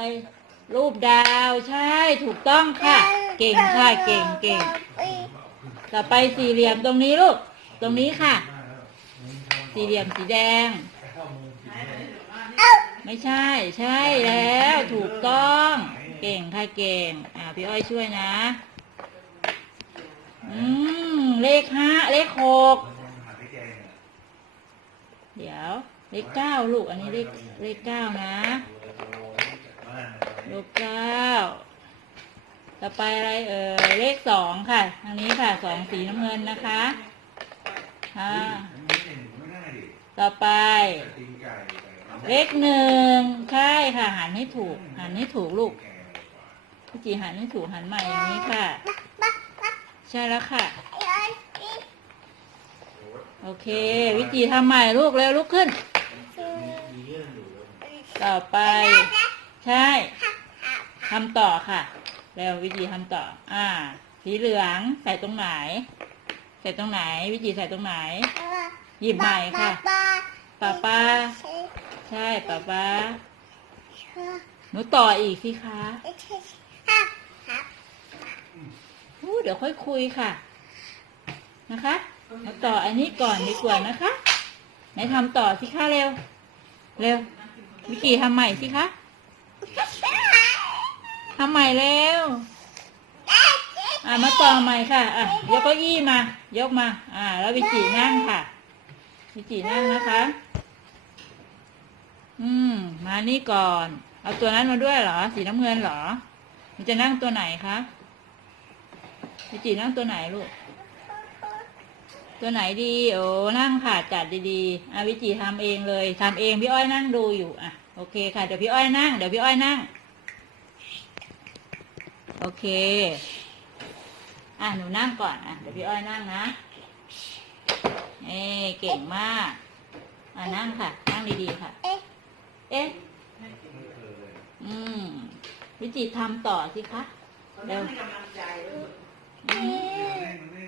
ไปรูปดาวใช่ถูกต้องค่ะ เก่งค่ะเก่งเก่งต่อไปสี่เหลี่ยมตรงนี้ลูก ตรงนี้ค่ะ สี่เหลี่ยมสีแดง ไม่ใช่ ใช่แล้ว ถูกต้อง เก่งค่ะเก่ง อ่าพี่อ้อยช่วยนะ อืมเลขห้าเลขหกเดี๋ยว เลขเก้าลูก อันนี้เลขเลขเก้านะ ลขเก้าต่อไปอะไรเอ่ยเลขสองค่ะ ทางนี้ค่ะสองสีน้ำเงินนะคะค่ะต่อไป เลขหนึ่งใช่ค่ะหันให้ถูก หันให้ถูกลูกพี่จีหันให้ถูกหันใหม่อย่างนี้ค่ะ ใช่แล้วค่ะ โอเค วิจีทำใหม่ลูกเร็วลุกขึ้น ต่อไป ใช่ ทำต่อค่ะเร็ววิจีทำต่อ อ่า สีเหลืองใส่ตรงไหน ใส่ตรงไหน วิจีใส่ตรงไหน หยิบใหม่ค่ะป้าป้าใช่ป้าป้าหนูต่ออีกสิคะอู้เดี๋ยวค่อยคุยค่ะ นะคะมาต่ออันนี้ก่อนดีกว่านะคะไหนทำต่อสิคะเร็ว เร็ววิกีทำใหม่สิคะ ทำใหม่เร็วอ่ามาต่อใหม่ค่ะอะยกเก้าอี้มา ยกมา อ่า แล้ววิจินั่งค่ะวิจินั่งนะคะ อืม มานี่ก่อน เอาตัวนั้นมาด้วยเหรอ สีน้ำเงินเหรอ มันจะนั่งตัวไหนคะวิจินั่งตัวไหนลูก ตัวไหนดี โอ้นั่งค่ะจัดดีๆอะวิจิทำเองเลยทำเองพี่อ้อยนั่งดูอยู่อะโอเคค่ะเดี๋ยวพี่อ้อยนั่งเดี๋ยวพี่อ้อยนั่ง โอเค อะหนูนั่งก่อน อะเดี๋ยวพี่อ้อยนั่งนะเอ้เก่งมาก อะนั่งค่ะ นั่งดีๆค่ะ เอ๊ะอืม วิจิทำต่อสิคะเร็วอืม